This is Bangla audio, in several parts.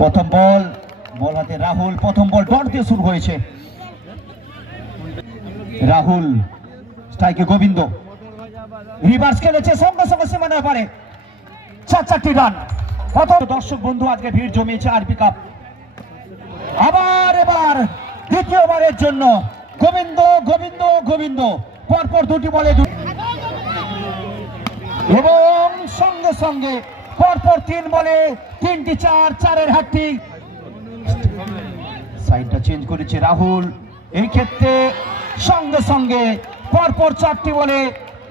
প্রথম বল হাতে রাহুল, প্রথম বল ডট দিয়ে শুরু হয়েছে। রাহুল স্ট্রাইকে গোবিন্দ, রিভার্স খেলেছে, সঙ্গে সঙ্গে সীমানার পারে 4টি রান। প্রথম দর্শক বন্ধু আজকে ভিড় জমিয়েছে আরপি কাপ। এবার দ্বিতীয়বারের জন্য গোবিন্দ গোবিন্দ গোবিন্দ পরপর দুটি বলে এবং সঙ্গে সঙ্গে পরপর 3 বলে 3টি 4-4-এর হ্যাট্রিক। সাইডটা চেঞ্জ করেছে রাহুল, এই ক্ষেত্রে সঙ্গে সঙ্গে পরপর 4টি বলে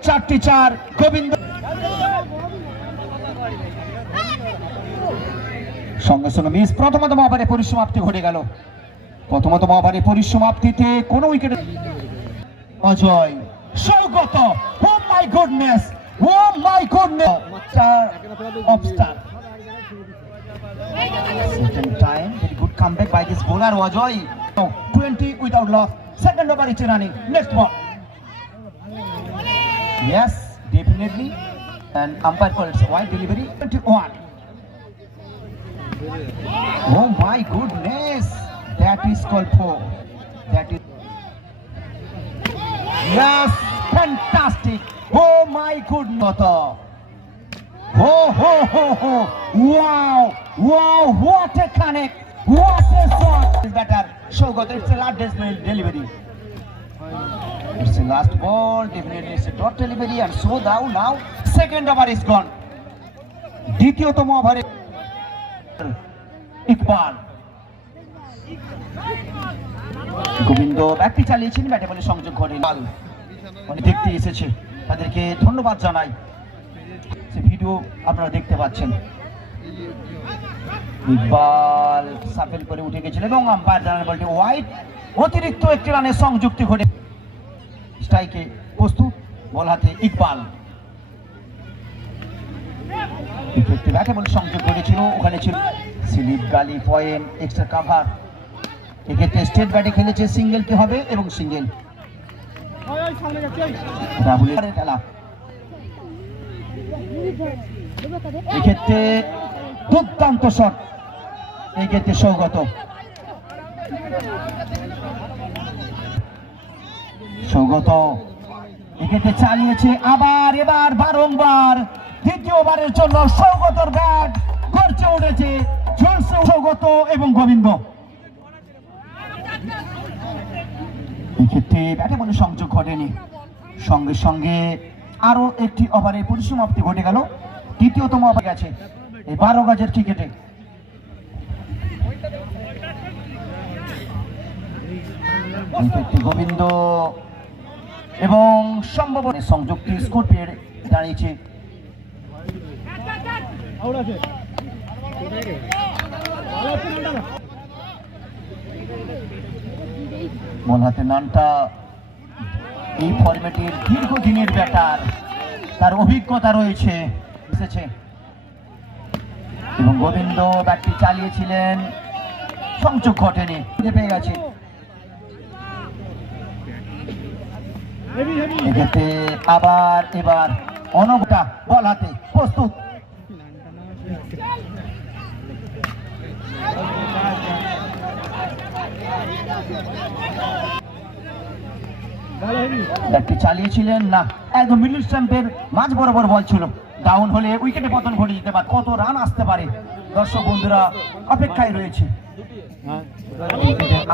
4টি 4 গোবিন্দ। সঙ্গে সঙ্গে মিস। প্রথমতম ওভারে পরিসমাপ্তি ঘটে গেল। প্রথমতম ওভারে পরিসমাপ্তিতে কোন উইকেটে Ajay Saugata, oh my goodness, oh my goodness, অফস্টার। Second time, very good comeback by this bowler Ajay. 20 without loss. Second over is running. Next ball. Yes, definitely. And umpire calls wide delivery. 21. Oh my goodness, that is called for. That is. Yes, fantastic. Oh my goodness. Wow, what a connect, what a shot. Is better. Shogot, it's a last delivery. It's the last ball, definitely it's a dot delivery, and so now second over is gone. দ্বিতীয়তম ওভারে ইকবাল, গোবিন্দ ব্যাটটি চালিয়েছেন, ব্যাটে বলে সংযোগ ঘটে। দেখতে এসেছে, তাদেরকে ধন্যবাদ জানাই। ভিডিও আপনারা দেখতে পাচ্ছেন। ইকবাল সাফেল করে উঠে গেছিল এবং আম্পায়ার জানান বলটি ওয়াইড। অতিরিক্ত একটি রানের সংযুক্তি ঘটে। স্ট্রাইকে প্রস্তুত বল হাতে ইকবাল, ব্যাটে বলে সংযোগ করেছিল। ওখানে ছিল স্লিপ, গালি, পয়েন্ট, এক্সট্রা কাভার। এক্ষেত্রে স্টেট ব্যাটে খেলেছে, সিঙ্গেল কি হবে এবং সিঙ্গেল। রাহুলের খেলা এক্ষেত্রে দুর্দান্ত শট। এই ক্ষেত্রে সৌগত এক্ষেত্রে চালিয়েছে এবার বারংবার। দ্বিতীয়বারের জন্য সৌগতর ব্যাট গর্জে উঠেছে। ঝলসে সৌগত এবং গোবিন্দ। এক্ষেত্রে ব্যাটে বলে সংযোগ ঘটেনি। সঙ্গে সঙ্গে আরো একটি ওভারে পরিসমাপ্তি ঘটে গেল। দ্বিতীয়তম ওভার গেছে এই 12 গজের ক্রিকেটে। গোবিন্দ এবং সম্ভব সংযুক্তি স্কোর পেয়ে দাঁড়িয়েছে। বল হাতে নানটা এই ফরম্যাটের দীর্ঘদিনের ব্যাটার, তার অভিজ্ঞতা রয়েছে এসেছে। এবং গোবিন্দ ব্যাটটি চালিয়েছিলেন, সংযোগ ঘটেনি, পেয়ে গেছে। এক্ষেত্রে এবার অনবটা বল হাতে প্রস্তুত। ব্যাটটি চালিয়েছিলেন না, একদম মিডল স্ট্যাম্পের মাঝ বরাবর বল ছিল। ডাউন হলে উইকেটে পতন ঘটে যেতে পারে। কত রান আসতে পারে দর্শক বন্ধুরা অপেক্ষায় রয়েছে।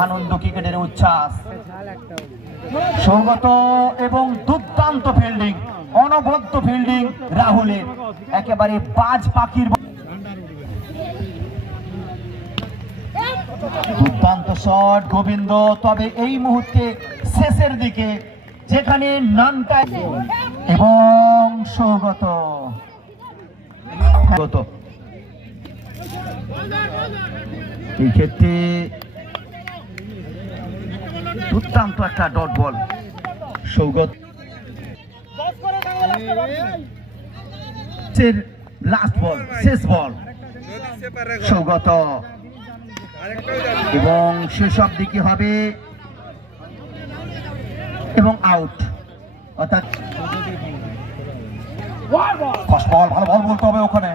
আনন্দ, ক্রিকেটের উচ্ছ্বাস। সৌগত এবং দুর্দান্ত ফিল্ডিং, অনবদ্য ফিল্ডিং রাহুলের। একেবারে বাজ পাখির দুর্দান্ত শট গোবিন্দ। তবে এই মুহূর্তে শেষের দিকে যেখানে নানটা এবং সৌগত এই ক্ষেত্রে দুর্দান্ত একটা ডট বল। সৌগত লাস্ট বল, শেষ বল সৌগত এবং সেসব দিকে হবে এবং আউট। অর্থাৎ ভালো বল বলতে হবে ওখানে।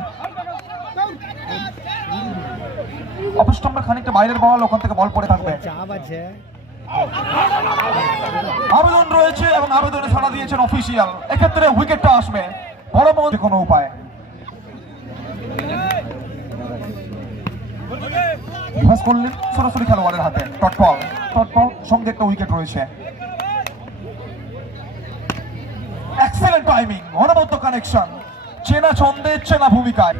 অফ স্টাম্পের খানিকটা বাইরের বল, ওখান থেকে বল পড়ে থাকবে। আবেদন রয়েছে এবং আবেদনে সাড়া দিয়েছেন অফিসিয়াল। এক্ষেত্রে উইকেটটা আসবে, বড় মধ্যে কোনো উপায় ডিফেন্স করলেন সরাসরি খেলোয়াড়ের হাতে। ডট বল সঙ্গে একটা উইকেট রয়েছে। এক্সেলেন্ট টাইমিং, অনবদ্য কানেকশন, চেনা ছন্দে চেনা ভূমিকায়।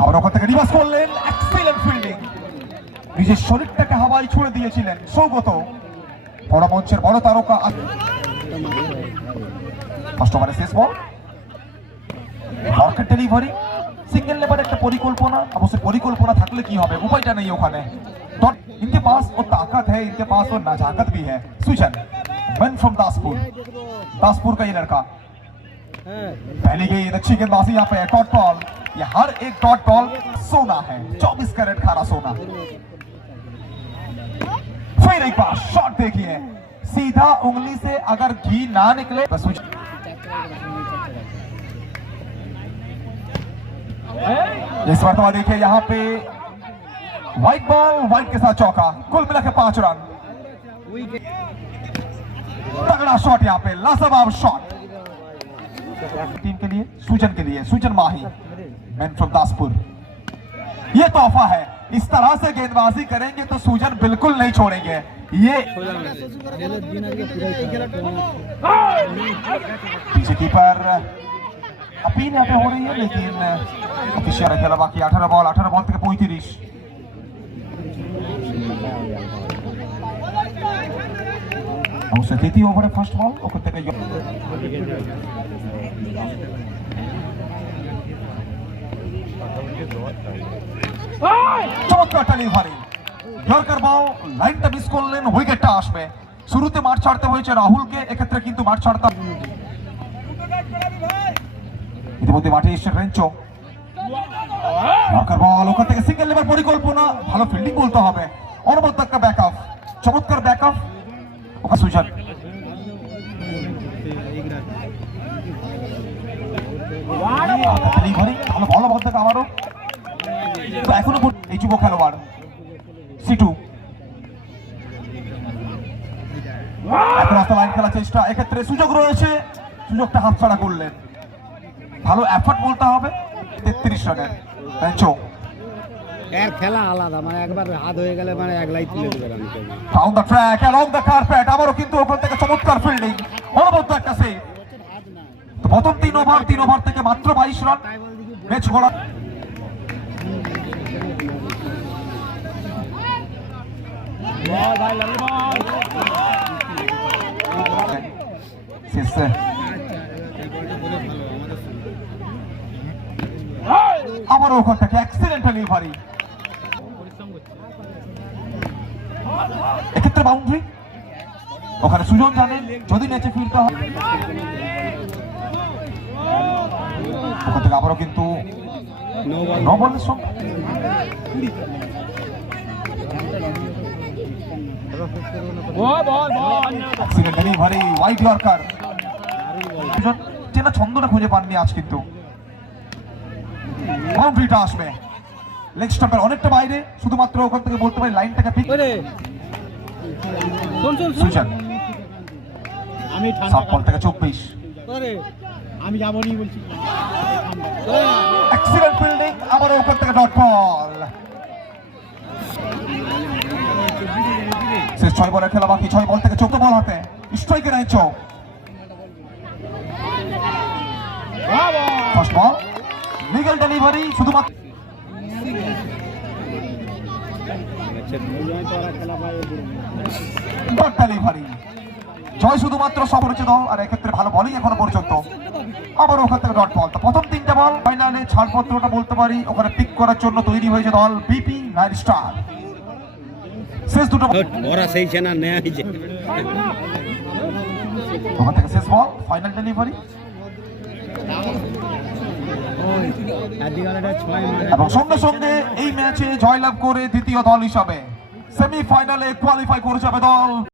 আবার ওখান থেকে রিভার্স করলেন, এক্সেলেন্ট ফিল্ডিং, নিজের শরীরটাকে হাওয়ায় ছুড়ে দিয়েছিলেন সৌগত। বড় মঞ্চের বড় তারকা। ফার্স্ট ওভারে শেষ বল, মার্কেট ডেলিভারি, সিঙ্গেল লেবার একটা পরিকল্পনা। অবশ্য পরিকল্পনা থাকলে কি হবে, উপায়টা নেই ওখানে। इनके पास वो ताकत है, इनके पास वो नजाकत भी है। सुजन मैन फ्रॉम दासपुर का ये लड़का, पहली गई अच्छी गेंदबाजी यहाँ पे। डॉट बॉल, ये हर एक डॉट बॉल सोना है, 24 कैरेट खारा सोना। फिर एक बार शॉट देखिए, सीधा उंगली से अगर घी ना निकले तो इस बार देखिए यहाँ पे व्हाइट बॉल, व्हाइट के साथ चौका, कुल मिला के 5 रन। तगड़ा शॉट यहाँ पे, लाजवाब शॉट टीम के लिए, सुजन माही, मैन फ्रॉम दासपुर। ये तोहफा है, इस तरह से गेंदबाजी करेंगे तो सुजन बिल्कुल नहीं छोड़ेंगे। ये पीछे कीपर अपील यहाँ पे हो रही है, लेकिन ऑफिशियल खेला बाकी 18 बॉल থেকে 35। অবশ্য তৃতীয় ওভারে ফার্স্ট বল, ওখান থেকে চমৎকার ডেলিভারি, ইয়র্কার বল, লাইনটা মিস করলেন, উইকেটটা আসবে। শুরুতে মাঠ ছাড়তে হয়েছে রাহুলকে, এক্ষেত্রে কিন্তু মাঠ ছাড়তে ইতিমধ্যে মাঠে এসে রেঞ্চো। ইয়র্কার বল, ওখান থেকে সিঙ্গেল লেবার পরিকল্পনা, ভালো ফিল্ডিং বলতে হবে, অনবদ্য একটা ব্যাকআপ, চমৎকার ব্যাকআপ। ওখানে সুজন ডেলিভারি, ভালো বল বলতে আবারও। এখনো এই যুব খেলোয়াড় সিটু এখন রাস্তা লাইন খেলার চেষ্টা, এক্ষেত্রে সুযোগ রয়েছে, সুযোগটা হাতছাড়া করলেন। ভালো এফর্ট বলতে হবে। 33 রানের রেঞ্চো, এর খেলা আলাদা, মানে একবার হাত হয়ে গেলে মানে একলাই তুলে দেবে। Down the track, along the carpet, আবারও কিন্তু ওখান থেকে চমৎকার ফিল্ডিং, অনবদ্য একটা সেভ। প্রথম 3 ওভার থেকে মাত্র 22 রান ম্যাচ গড়া। আবারও ওখান থেকে এক্সিলেন্ট ডেলিভারি, এক্ষেত্রে বাউন্ডারি। ওখানে সুজন জানেন যদি ম্যাচে ফিরতে হয়, ওখান থেকে আবারও কিন্তু নো বলের সঙ্গে ডেলিভারি, ওয়াইড ইয়র্কার। চেনা ছন্দটা খুঁজে পাননি আজ, কিন্তু বাউন্ডারিটা আসবে লেগ স্টাম্পের অনেকটা বাইরে, শুধুমাত্র ওখান থেকে বলতে পারি লাইনটাকে পিক। সুজন আমি সাত বল থেকে 24, আমি যাবনি বলছি। এক্সিলেন্ট ফিল্ডিং, আবারও ওখান থেকে ডট বল। শেষ 6 বলের খেলা বাকি, 6 বল থেকে 14 বল হাতে, স্ট্রাইকে রেঞ্চো। ফার্স্ট বল, লিগ্যাল ডেলিভারি, শুধুমাত্র ডেলিভারি। জয় শুধুমাত্র সপরিচিত দল, আর এক্ষেত্রে ভালো বলিং এখনো পর্যন্ত। আবার ওখান থেকে ডট বল। প্রথম 3টা বল ফাইনালে ছাড়পত্রটা বলতে পারি ওখানে পিক করার জন্য তৈরি হয়েছে দল বিপি 9 স্টার। শেষ দুটো ওরা সেই চেনা নেয় যে ওখান থেকে শেষ বল, ফাইনাল ডেলিভারি, এবং সঙ্গে সঙ্গে এই ম্যাচে জয়লাভ করে দ্বিতীয় দল হিসাবে সেমিফাইনালে কোয়ালিফাই করে যাবে দল।